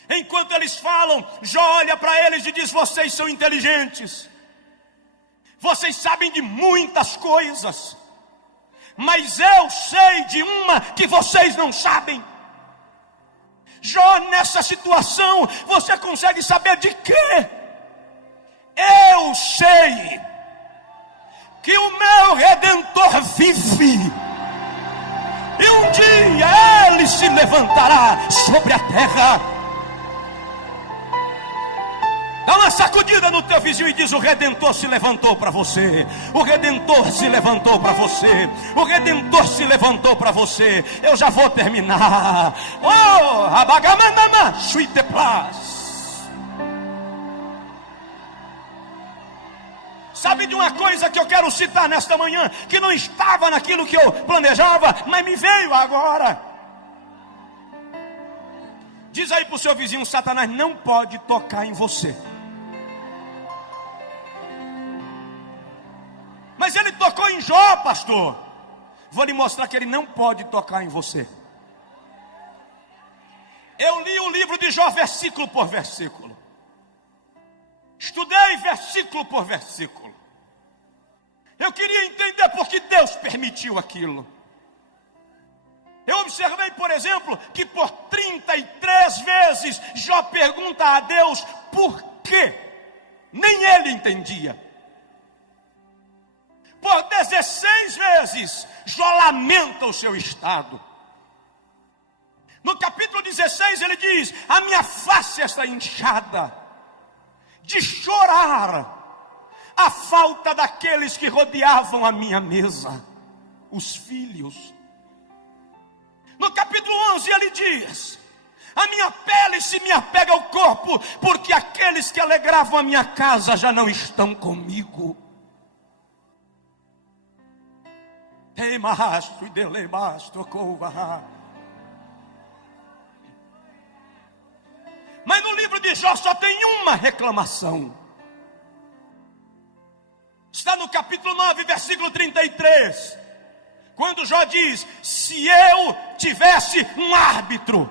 Enquanto eles falam, Jó olha para eles e diz: vocês são inteligentes. Vocês sabem de muitas coisas. Mas eu sei de uma que vocês não sabem. Jó, nessa situação, você consegue saber de quê? Eu sei que o meu Redentor vive, e um dia ele se levantará sobre a terra. Dá uma sacudida no teu vizinho e diz: o Redentor se levantou para você. O Redentor se levantou para você. O Redentor se levantou para você. Eu já vou terminar. Oh, abagamanama, suite plas. Sabe de uma coisa que eu quero citar nesta manhã, que não estava naquilo que eu planejava, mas me veio agora. Diz aí para o seu vizinho: Satanás não pode tocar em você. Mas ele tocou em Jó, pastor. Vou lhe mostrar que ele não pode tocar em você. Eu li o livro de Jó versículo por versículo. Estudei versículo por versículo. Eu queria entender por que Deus permitiu aquilo. Eu observei, por exemplo, que por 33 vezes Jó pergunta a Deus por quê. Nem ele entendia. Por 16 vezes Jó lamenta o seu estado. No capítulo 16 ele diz: a minha face está inchada de chorar a falta daqueles que rodeavam a minha mesa, os filhos. No capítulo 11 ele diz: a minha pele se me apega ao corpo, porque aqueles que alegravam a minha casa já não estão comigo. Mas no livro de Jó só tem uma reclamação. Está no capítulo 9, versículo 33. Quando Jó diz: se eu tivesse um árbitro,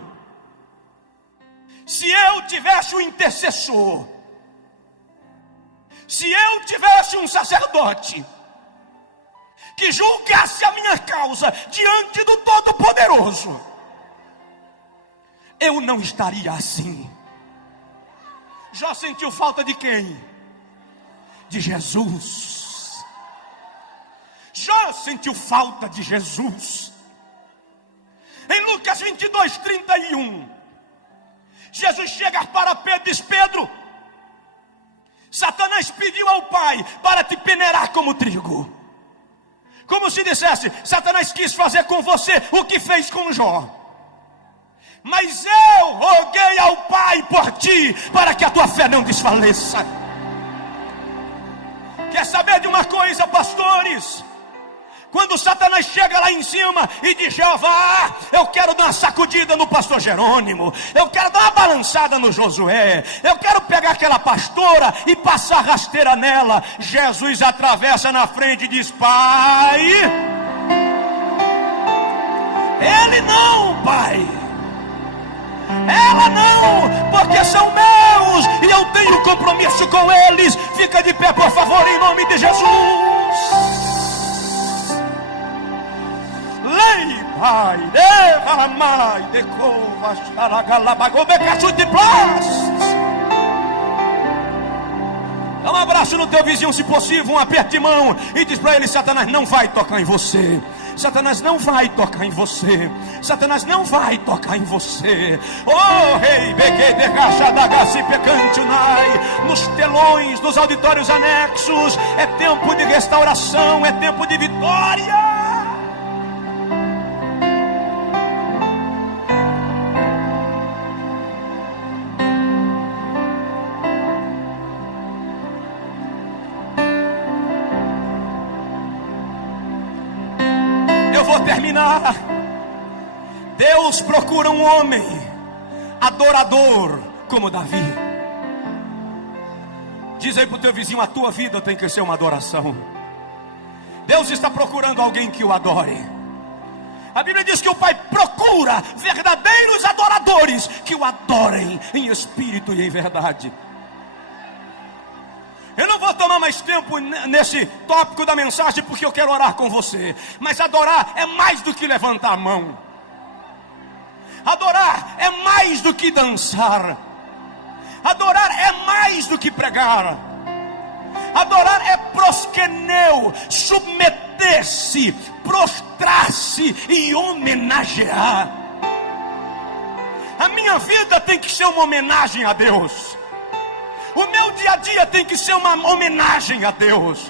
se eu tivesse um intercessor, se eu tivesse um sacerdote que julgasse a minha causa diante do Todo-Poderoso, eu não estaria assim. Jó sentiu falta de quem? De Jesus. Jó sentiu falta de Jesus. Em Lucas 22, 31, Jesus chega para Pedro e diz: Pedro, Satanás pediu ao Pai para te peneirar como trigo. Como se dissesse: Satanás quis fazer com você o que fez com Jó. Mas eu roguei ao Pai por ti, para que a tua fé não desfaleça. Quer saber de uma coisa, pastores? Quando Satanás chega lá em cima e diz: Jeová, eu quero dar uma sacudida no pastor Jerônimo, eu quero dar uma balançada no Josué, eu quero pegar aquela pastora e passar rasteira nela, Jesus atravessa na frente e diz: Pai, ele não, Pai, ela não, porque são meus e eu tenho compromisso com eles. Fica de pé, por favor, em nome de Jesus. Lei, Pai, derramai, decova, xaragalabagobecachude plas. Dá um abraço no teu vizinho, se possível, um aperto de mão, e diz para ele: Satanás não vai tocar em você. Satanás não vai tocar em você. Satanás não vai tocar em você. Oh, rei, beguei, nos telões, nos auditórios anexos, é tempo de restauração, é tempo de vitória. Vou terminar. Deus procura um homem adorador como Davi. Diz aí para o teu vizinho: a tua vida tem que ser uma adoração. Deus está procurando alguém que o adore. A Bíblia diz que o Pai procura verdadeiros adoradores que o adorem em espírito e em verdade. Eu não vou tomar mais tempo nesse tópico da mensagem, porque eu quero orar com você. Mas adorar é mais do que levantar a mão. Adorar é mais do que dançar. Adorar é mais do que pregar. Adorar é proskeneu, submeter-se, prostrar-se e homenagear. A minha vida tem que ser uma homenagem a Deus. O meu dia a dia tem que ser uma homenagem a Deus.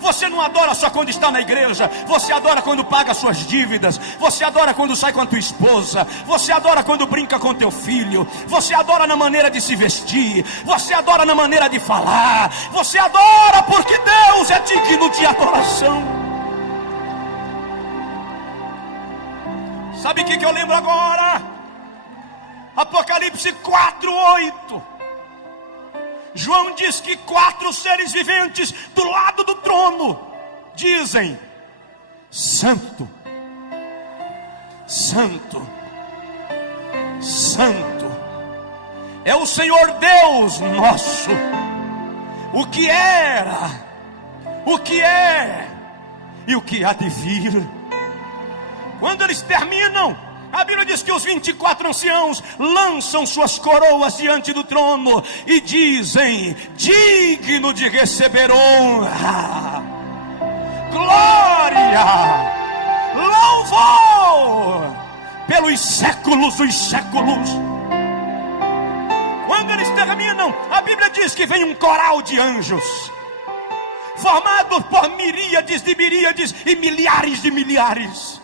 Você não adora só quando está na igreja. Você adora quando paga suas dívidas. Você adora quando sai com a tua esposa. Você adora quando brinca com teu filho. Você adora na maneira de se vestir. Você adora na maneira de falar. Você adora porque Deus é digno de adoração. Sabe o que eu lembro agora? Apocalipse 4:8. João diz que 4 seres viventes do lado do trono dizem: Santo, Santo, Santo é o Senhor Deus nosso, o que era, o que é e o que há de vir. Quando eles terminam, a Bíblia diz que os 24 anciãos lançam suas coroas diante do trono e dizem: digno de receber honra, glória, louvor pelos séculos dos séculos. Quando eles terminam, a Bíblia diz que vem um coral de anjos, formado por miríades de miríades e milhares de milhares.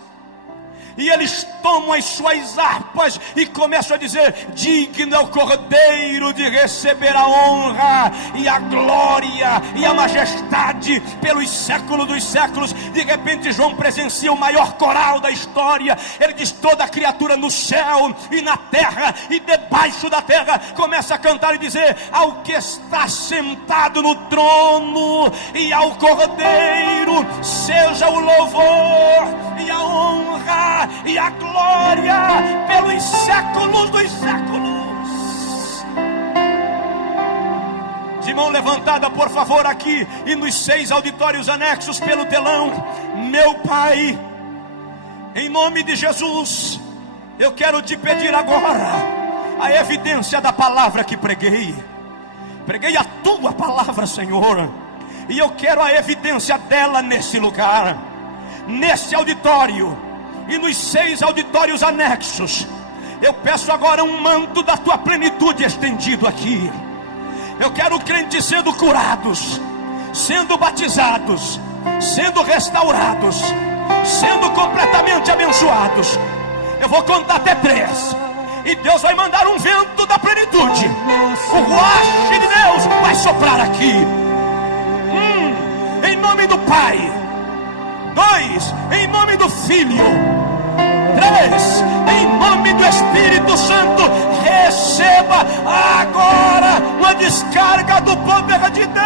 E eles tomam as suas harpas e começam a dizer: digno é o Cordeiro de receber a honra e a glória e a majestade pelos séculos dos séculos. De repente João presencia o maior coral da história. Ele diz: toda criatura no céu e na terra e debaixo da terra começa a cantar e dizer: ao que está sentado no trono e ao Cordeiro seja o louvor e a honra e a glória pelos séculos dos séculos. De mão levantada, por favor, aqui e nos 6 auditórios anexos pelo telão. Meu Pai, em nome de Jesus, eu quero te pedir agora a evidência da palavra que preguei. Preguei a tua palavra, Senhor, e eu quero a evidência dela nesse lugar, nesse auditório e nos 6 auditórios anexos. Eu peço agora um manto da tua plenitude estendido aqui. Eu quero crentes sendo curados, sendo batizados, sendo restaurados, sendo completamente abençoados. Eu vou contar até 3 e Deus vai mandar um vento da plenitude. O ruach de Deus vai soprar aqui. Em nome do Pai. 2, em nome do Filho. 3, em nome do Espírito Santo. Receba agora uma descarga do poder de Deus.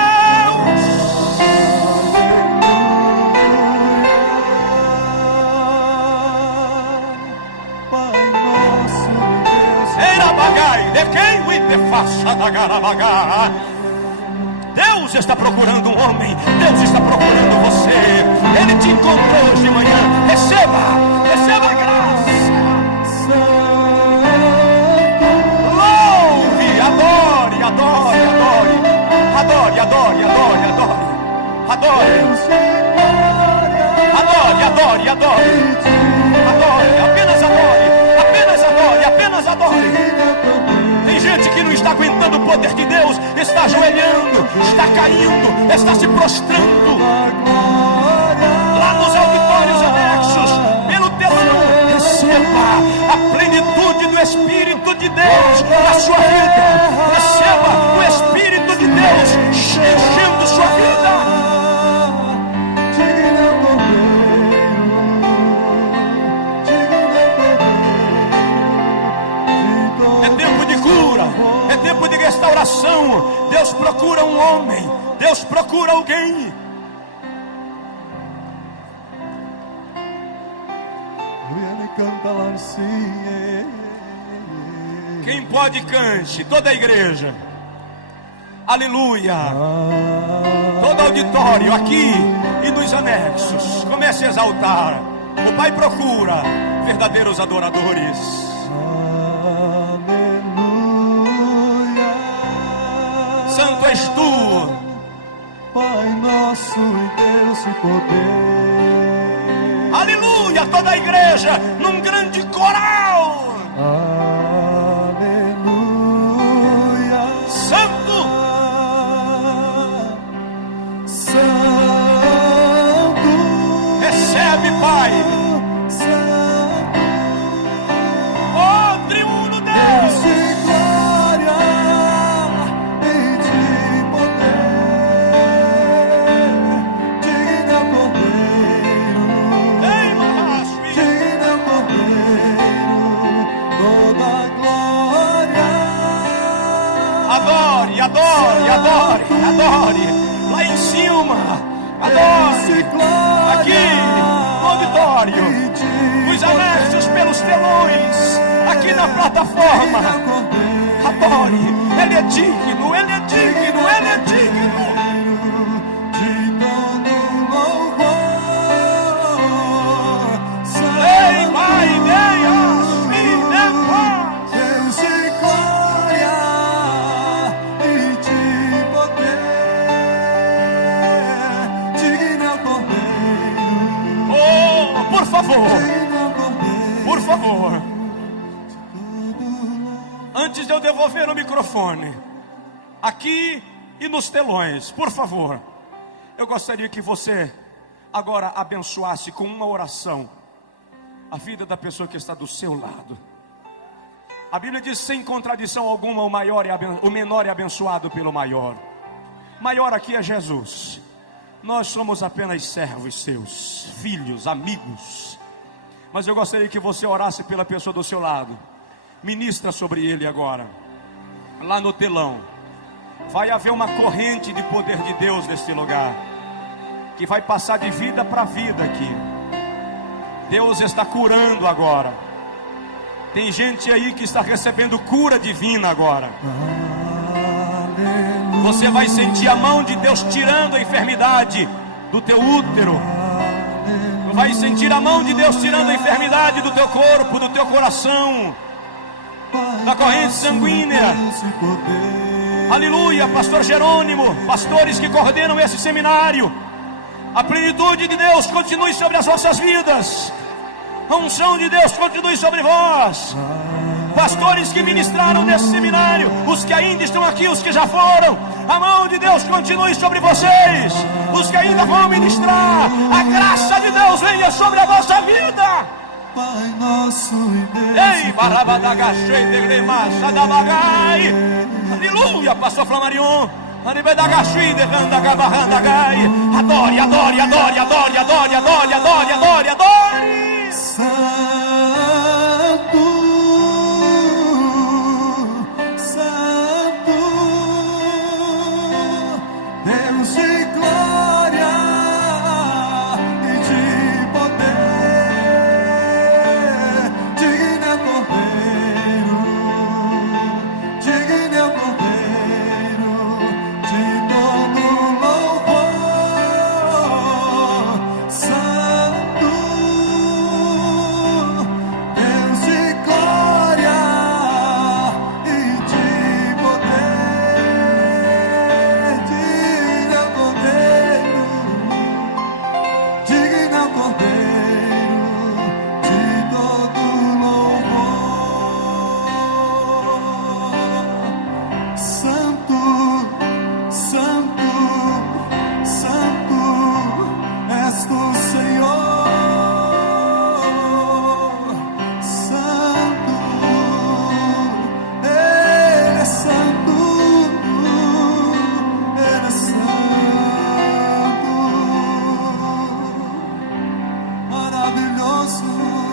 Pai nosso Deus. Era bagai, de quem o te faça da garabaga. Deus está procurando um homem. Deus está procurando você. Ele te encontrou hoje de manhã. Receba a graça. Louve, adore, adore, adore. Adore, adore, adore, adore. Adore. Adore, adore, adore. Adore, apenas adore. Apenas adore, apenas adore. Tem gente que não está aguentando o poder de Deus, está ajoelhando, está caindo, está se prostrando. Lá nos auditórios anexos, pelo telão, receba a plenitude do Espírito de Deus na sua vida. Receba o Espírito de Deus enchendo sua vida. É tempo de cura, é tempo de restauração. Deus procura um homem, Deus procura alguém. Quem pode, cante, toda a igreja. Aleluia. Todo auditório aqui e nos anexos, comece a exaltar. O Pai procura verdadeiros adoradores. Santo és tu, Pai nosso em Deus e poder. aleluia, toda a igreja num grande coral. Aleluia. Santo, Santo. recebe, Pai. Santo. Oh, triuno Deus Deus. de glória e de poder. Digno é o Cordeiro. Ei, Mahasmi. Digno é o Cordeiro. Toda a glória. Adore, adore, adore, adore. Lá em cima, adore. Aqui, no auditório, nos anexos, pelos telões, aqui na plataforma. Adore, Ele é digno, Ele é digno, Ele é digno. Ei, Pai, venha, filha, paz. Deus de glória e de poder, digno é o Cordeiro, Oh, por favor, digno é o Cordeiro. por favor. Antes de eu devolver o microfone, aqui e nos telões, por favor, eu gostaria que você agora abençoasse com uma oração a vida da pessoa que está do seu lado. A Bíblia diz, sem contradição alguma, o menor é abençoado pelo maior. Maior aqui é Jesus. Nós somos apenas servos seus, filhos, amigos. Mas eu gostaria que você orasse pela pessoa do seu lado. Ministra sobre ele agora. Lá no telão vai haver uma corrente de poder de Deus neste lugar, que vai passar de vida para vida aqui. Deus está curando agora. Tem gente aí que está recebendo cura divina agora. Você vai sentir a mão de Deus tirando a enfermidade do teu útero. Vai sentir a mão de Deus tirando a enfermidade do teu corpo, do teu coração, da corrente sanguínea. Aleluia, pastor Jerônimo, pastores que coordenam esse seminário, a plenitude de Deus continue sobre as vossas vidas. A unção de Deus continue sobre vós. Pastores que ministraram nesse seminário, os que ainda estão aqui, os que já foram, a mão de Deus continue sobre vocês. Os que ainda vão ministrar, a graça de Deus venha sobre a vossa vida. Pai nosso e Deus. Ei, barabadagachei de gremacha da bagai. Aleluia, pastor Flamarion. Anibedagashi de randagabarrandagai. Adore, adore, adore, adore, adore, adore, adore, adore, adore. Santo, Santo, Deus de glória e de poder, digno é o Cordeiro, digno é o Cordeiro, de todo louvor, Santo, Deus de glória e de poder, digno é o Cordeiro. maravilhoso.